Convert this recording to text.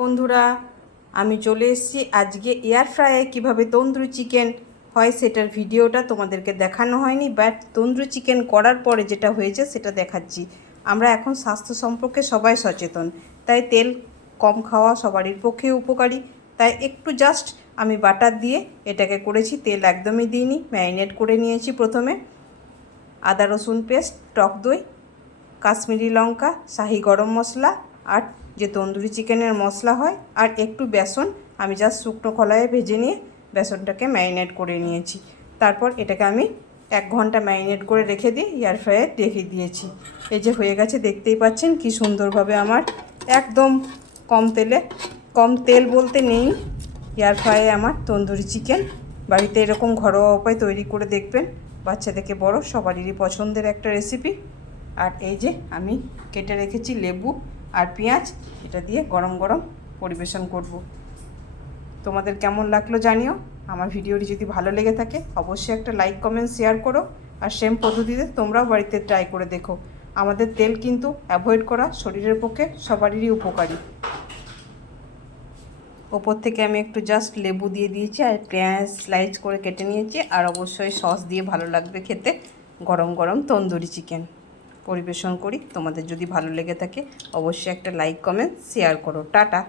বন্ধুরা, আমি চলে এসেছি আজকে এয়ার ফ্রায়ারে কীভাবে তন্দুরি চিকেন হয় সেটার ভিডিওটা তোমাদেরকে দেখানো হয়নি, বাট তন্দুরি চিকেন করার পরে যেটা হয়েছে সেটা দেখাচ্ছি। আমরা এখন স্বাস্থ্য সম্পর্কে সবাই সচেতন, তাই তেল কম খাওয়া সবারই পক্ষে উপকারী। তাই একটু জাস্ট আমি বাটার দিয়ে এটাকে করেছি, তেল একদমই দিইনি। ম্যারিনেট করে নিয়েছি প্রথমে আদা রসুন পেস্ট, টক দই, কাশ্মীরি লঙ্কা, শাহি গরম মশলা আর যে তন্দুরি চিকেনের মশলা হয়, আর একটু বেসন আমি জাস্ট শুকনো কড়াইয়ে ভেজে নিয়ে বেসনটাকে ম্যারিনেট করে নিয়েছি। তারপর এটাকে আমি 1 ঘন্টা ম্যারিনেট করে রেখে দিয়ে এয়ার ফ্রায়ারে রেখে দিয়েছি। এই যে হয়ে গেছে, দেখতেই পাচ্ছেন কি সুন্দরভাবে আমার একদম কম তেল বলতে নেই এয়ার ফ্রায়ারে আমার তন্দুরি চিকেন। বাড়িতে এরকম ঘরোয়া উপায় তৈরি করে দেখবেন, বাচ্চা থেকে বড় সবারই পছন্দের একটা রেসিপি। আর এই যে আমি কেটে রেখেছি লেবু আর পেঁয়াজ, এটা দিয়ে গরম গরম পরিবেশন করব। তোমাদের কেমন লাগলো জানিও। আমার ভিডিওটি যদি ভালো লেগে থাকে অবশ্যই একটা লাইক কমেন্ট শেয়ার করো, আর সেম পদ্ধতিতে তোমরাও বাড়িতে ট্রাই করে দেখো। আমাদের তেল কিন্তু অ্যাভয়েড করা শরীরের পক্ষে সবারই উপকারী। ওপর থেকে আমি একটু জাস্ট লেবু দিয়ে দিয়েছি আর পেঁয়াজ স্লাইস করে কেটে নিয়েছি, আর অবশ্যই সস দিয়ে ভালো লাগবে খেতে গরম গরম তন্দুরি চিকেন পরিবেশন করি। তোমাদের যদি ভালো লেগে থাকে অবশ্যই একটা লাইক কমেন্ট শেয়ার করো। টাটা।